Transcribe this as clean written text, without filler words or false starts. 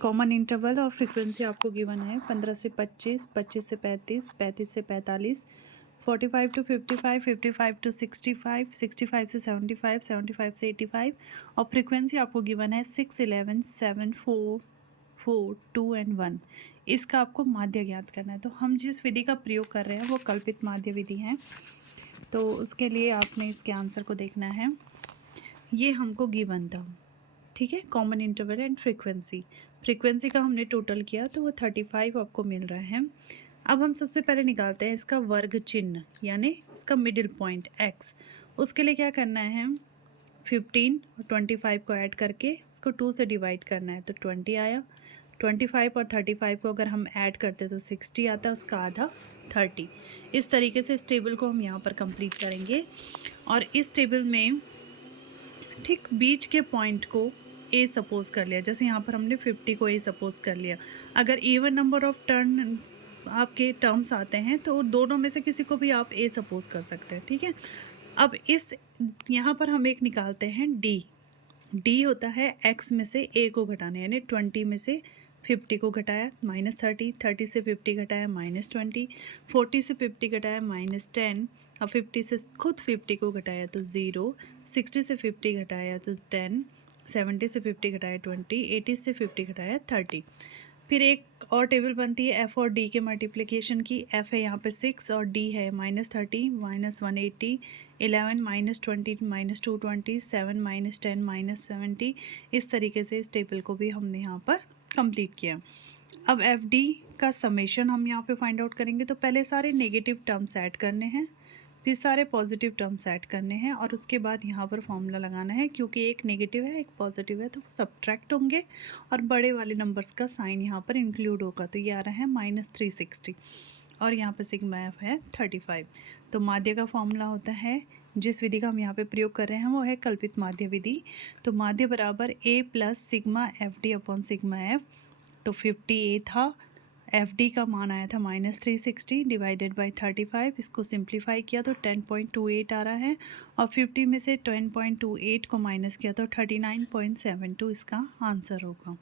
Common interval और frequency आपको given है 15 से 25, 25 से 35, 35 से 45, 45 टू 55, 55 टू 65, 65 से 75, 75 से 85 और फ्रीक्वेंसी आपको गिवन है 6, 11, 7, 4, 4, 2 एंड 1। इसका आपको माध्य ज्ञात करना है। तो हम जिस विधि का प्रयोग कर रहे हैं वो कल्पित माध्य विधि है। तो उसके लिए आपने इसके आंसर को देखना है। ये हमको गिवन था, ठीक है, कॉमन इंटरवल एंड फ्रीक्वेंसी का हमने टोटल किया तो वो 35 आपको मिल रहा है। अब हम सबसे पहले निकालते हैं इसका वर्ग चिन्ह, यानी इसका मिडिल पॉइंट x। उसके लिए क्या करना है, 15 और 25 को ऐड करके इसको 2 से डिवाइड करना है तो 20 आया। 25 और 35 को अगर हम ऐड करते तो 60 आता, उसका आधा 30। इस तरीके से इस टेबल को हम यहाँ पर कंप्लीट करेंगे और इस टेबल में ठीक बीच के पॉइंट को ए सपोज कर लिया। जैसे यहाँ पर हमने 50 को ए सपोज कर लिया। अगर इवन नंबर ऑफ टर्न आपके टर्म्स आते हैं तो दोनों में से किसी को भी आप ए सपोज कर सकते हैं, ठीक है। अब इस यहाँ पर हम एक निकालते हैं डी होता है एक्स में से ए को घटाना, यानी 20 में से 50 को घटाया -30, 30 से 50 घटाया -20, 40 से 50 घटाया -10 और 50 से खुद 50 को घटाया तो 0, 60 से 50 घटाया तो 10, 70 से 50 घटाया 20, 80 से 50 घटाया 30। फिर एक और टेबल बनती है एफ़ और डी के मल्टीप्लिकेशन की। एफ़ है यहाँ पे 6 और डी है -30, -180, 11, -20, -220, 7, -10, -70। इस तरीके से इस टेबल को भी हमने यहाँ पर कंप्लीट किया। अब एफ डी का समेशन हम यहाँ पे फाइंड आउट करेंगे। तो पहले सारे नेगेटिव टर्म्स ऐड करने हैं, फिर सारे पॉजिटिव टर्म्स ऐड करने हैं और उसके बाद यहाँ पर फॉर्मूला लगाना है। क्योंकि एक नेगेटिव है एक पॉजिटिव है तो सब्ट्रैक्ट होंगे और बड़े वाले नंबर्स का साइन यहाँ पर इंक्लूड होगा। तो ये आ रहा है -360 और यहाँ पर सिग्मा एफ है 35। तो माध्य का फॉर्मूला होता है, जिस विधि का हम यहाँ पे प्रयोग कर रहे हैं वो है कल्पित माध्य विधि। तो माध्य बराबर a plus sigma F D upon sigma F. तो 50a था, एफ डी का मान आया था -360 डिवाइडेड बाई 35। इसको सिंप्लीफाई किया तो 10.28 आ रहा है और 50 में से 10.28 को माइनस किया तो 39.72 इसका आंसर होगा।